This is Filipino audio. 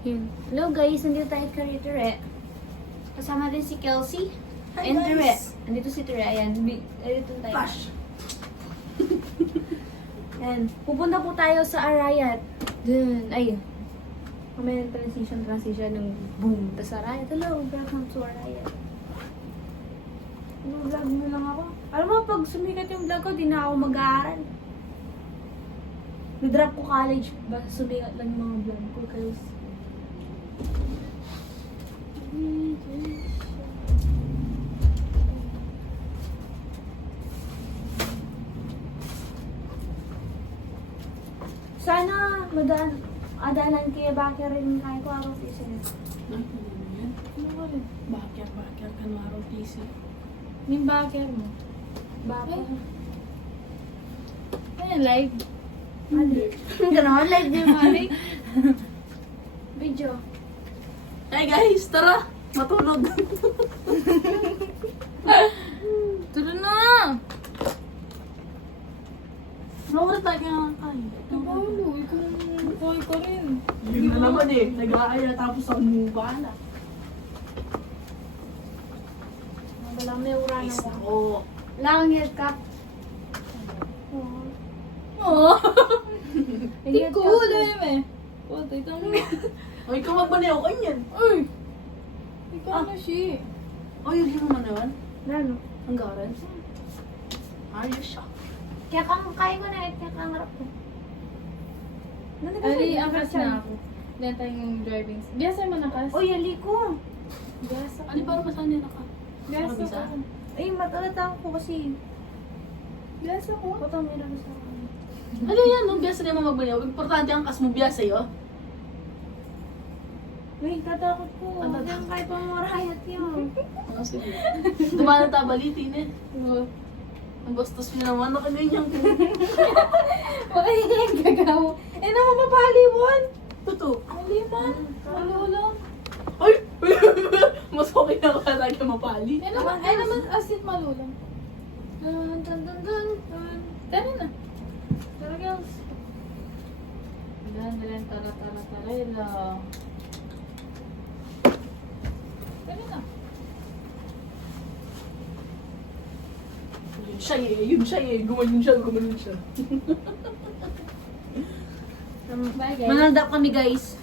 Yun. Hello guys, nandito tayo kay Tere. Kasama din si Kelsey. Hi, and Tere. guys. Nandito si Tere. Ayan, nandito tayo. Flash. And pupunta po tayo sa Arayat. Dun, ay. May transition ng boom. Tapos Arayat. Hello, welcome to Arayat. Vlog mo lang ako. Alam mo, pag sumikat yung vlog ko, di na ako mag-aaral. Nidrop ko college. Basta sumikat lang yung mga vlog ko. Kaya sana adanan kaya bakit rin kain ko araw isa na. Ano ba rin? Bakit ka na araw PC? Yung backer mo. Bakit? Ayan, live. Gano'n, live din mali. Video. Hey guys, tara! Matulog! Tara na! Mawala tayo nga kain. Pablo, ikaw buhay ka rin. Yun na naman eh. Nag-aaya tapos ang mubala. Wala may ura na Guys, ako. ako. Wala kang headcap. Oo. Oo. May Hindi headcap ko ka. ulim eh. Puta, ikaw na. O, ikaw magbaliw ko yan. Uy! Ikaw na siya. O, yun yung naman naman. Lalo. Ang garan. Ayos siya. Kaya kaya ko na kaya kang harap ko. Ali, angkas na ako. Then tayong driving. Biasa mo nakas? Uy, ali ko. Biasa. Ano ba naman saan ka? Biasa Nakabisa? ko. Ay, matalata ko kasi. Biasa ko. Ito, meron sa akin. Ano yan? No? Biyasa rin mo magbaliw. Importante ang kas mo biyasa yun. Wait, tatakot ko. Ano? Diyan kahit pa marayat yun. Ano sige? Dumana tabalitin eh. Oo. Ang bastos niya naman. Nakaganyan ko. Baka yung gagawa. Eh, naman mapaliwon. Totoo. Maliman. Ano lang. Ay! Mas okay na ka talaga mapali. Eh, naman asit malulang. Dun, dun, dun, dun, dun. Tara na. Tara, girls. Dahan, tara, lang. Tara na. Yun siya eh. Gumanon siya. Bye, guys. Manandap kami, guys.